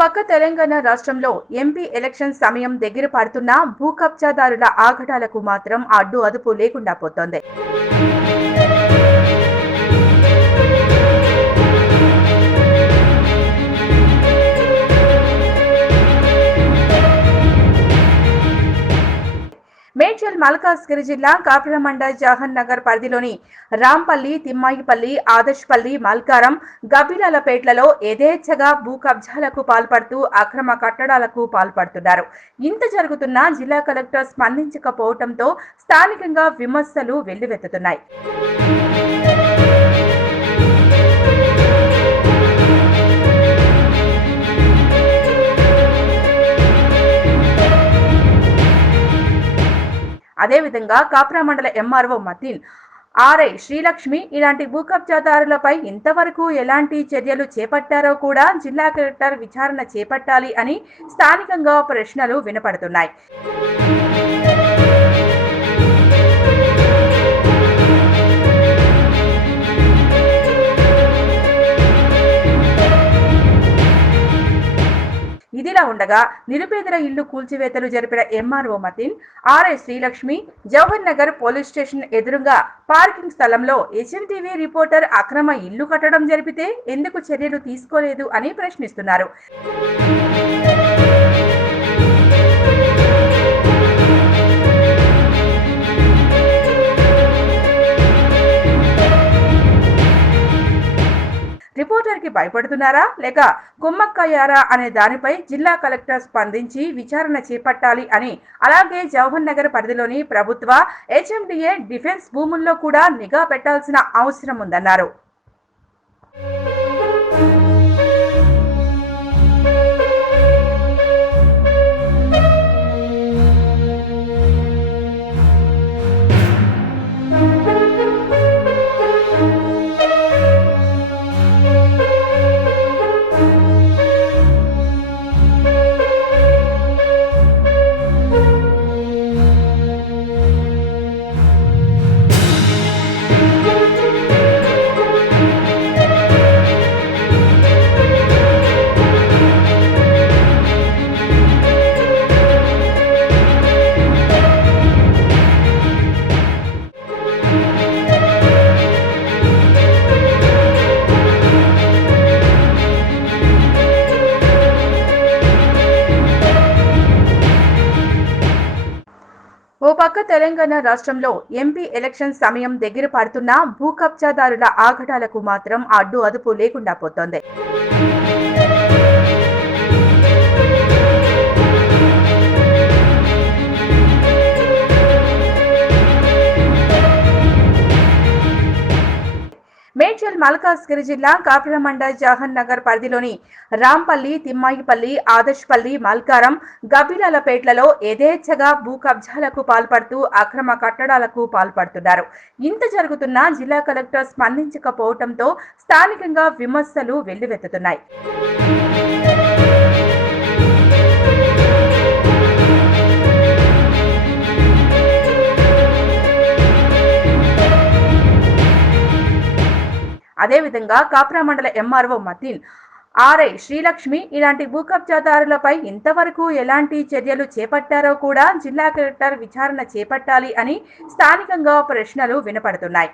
పక్క తెలంగాణ రాష్ట్రంలో MP election సమయం దగ్గర పడుతున్నా భూ కబ్జాదారుల ఆగడాలకు మాత్రం అడ్డు అదుపు లేకుండా పోతోంది. మేడ్చల్ మల్కాజ్గిరి జిల్లా కాపురమండ జహన్ నగర్ పరిధిలోని రాంపల్లి, తిమ్మాయిపల్లి, ఆదర్శపల్లి, మల్కారం, గబ్బిలాలపేట్లలో యథేచ్ఛగా భూ కబ్జాలకు పాల్పడుతూ అక్రమ కట్టడాలకు పాల్పడుతున్నారు. ఇంత జరుగుతున్నా జిల్లా కలెక్టర్ స్పందించకపోవడంతో స్థానికంగా విమర్శలు వెల్లువెత్తుతున్నాయి. అదేవిధంగా కాప్రా మండల ఎంఆర్ఓ మతిన్, ఆర్ఐ శ్రీలక్ష్మి ఇలాంటి భూ కబ్జాదారులపై ఇంతవరకు ఎలాంటి చర్యలు చేపట్టారో కూడా జిల్లా కలెక్టర్ విచారణ చేపట్టాలి అని స్థానికంగా ప్రశ్నలు వినపడుతున్నాయి. ఇదిలా ఉండగా నిరుపేదల ఇల్లు కూల్చివేతలు జరిపిన MRO Mateen, RI Srilakshmi Jawahar Nagar police station ఎదురుగా పార్కింగ్ స్థలంలో హెచ్ఎంటీవీ రిపోర్టర్ అక్రమ ఇల్లు కట్టడం జరిపితే ఎందుకు చర్యలు తీసుకోలేదు అని ప్రశ్నిస్తున్నారు. రిపోర్టర్ కి భయపడుతున్నారా లేక కుమ్మక్కయ్యారా అనే దానిపై జిల్లా కలెక్టర్ స్పందించి విచారణ చేపట్టాలి అని, అలాగే జవహర్ నగర్ పరిధిలోని ప్రభుత్వ హెచ్ఎండిఏ డిఫెన్స్ భూముల్లో కూడా నిఘా పెట్టాల్సిన అవసరం ఉందన్నారు. ఓ పక్క తెలంగాణ రాష్ట్రంలో ఎంపీ ఎలక్షన్ సమయం దగ్గర పడుతున్నా భూ కబ్జాదారుల ఆగడాలకు మాత్రం అడ్డు అదుపు లేకుండా పోతోంది. మేడ్చల్ మల్కాజ్గిరి జిల్లా కాపురమండ జహన్ నగర్ పరిధిలోని రాంపల్లి, తిమ్మాయిపల్లి, ఆదర్శపల్లి, మల్కారం, గబ్బిలాలపేట్లలో యథేచ్ఛగా భూ కబ్జాలకు పాల్పడుతూ అక్రమ కట్టడాలకు పాల్పడుతున్నారు. ఇంత జరుగుతున్నా జిల్లా కలెక్టర్ స్పందించకపోవడంతో స్థానికంగా విమర్శలు వెల్లువెత్తుతున్నాయి. అదేవిధంగా కాప్రా మండల ఎంఆర్ఓ మతిన్, ఆర్ఐ శ్రీలక్ష్మి ఇలాంటి భూ కబ్జాదారులపై ఇంతవరకు ఎలాంటి చర్యలు చేపట్టారో కూడా జిల్లా కలెక్టర్ విచారణ చేపట్టాలి అని స్థానికంగా ప్రశ్నలు వినపడుతున్నాయి.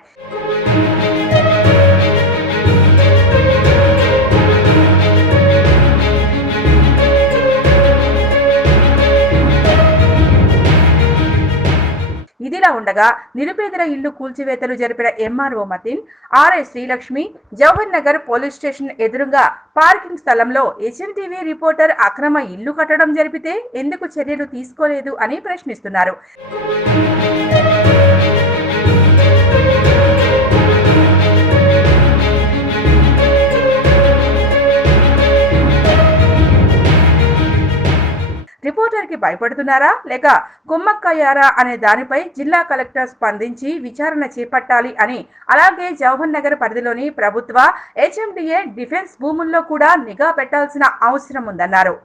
ఇదిలా ఉండగా నిరుపేదల ఇల్లు కూల్చివేతలు జరిపిన MRO Mateen, RI Srilakshmi Jawahar Nagar police station ఎదురుగా పార్కింగ్ స్థలంలో హెచ్ఎంటీవీ రిపోర్టర్ అక్రమ ఇల్లు కట్టడం జరిపితే ఎందుకు చర్యలు తీసుకోలేదు అని ప్రశ్నిస్తున్నారు. రిపోర్టర్ కి భయపడుతున్నారా లేక కుమ్మక్కయ్యారా అనే దానిపై జిల్లా కలెక్టర్ స్పందించి విచారణ చేపట్టాలి అని, అలాగే జవహర్ నగర్ పరిధిలోని ప్రభుత్వ హెచ్ఎండిఏ డిఫెన్స్ భూముల్లో కూడా నిఘా పెట్టాల్సిన అవసరం ఉందన్నారు.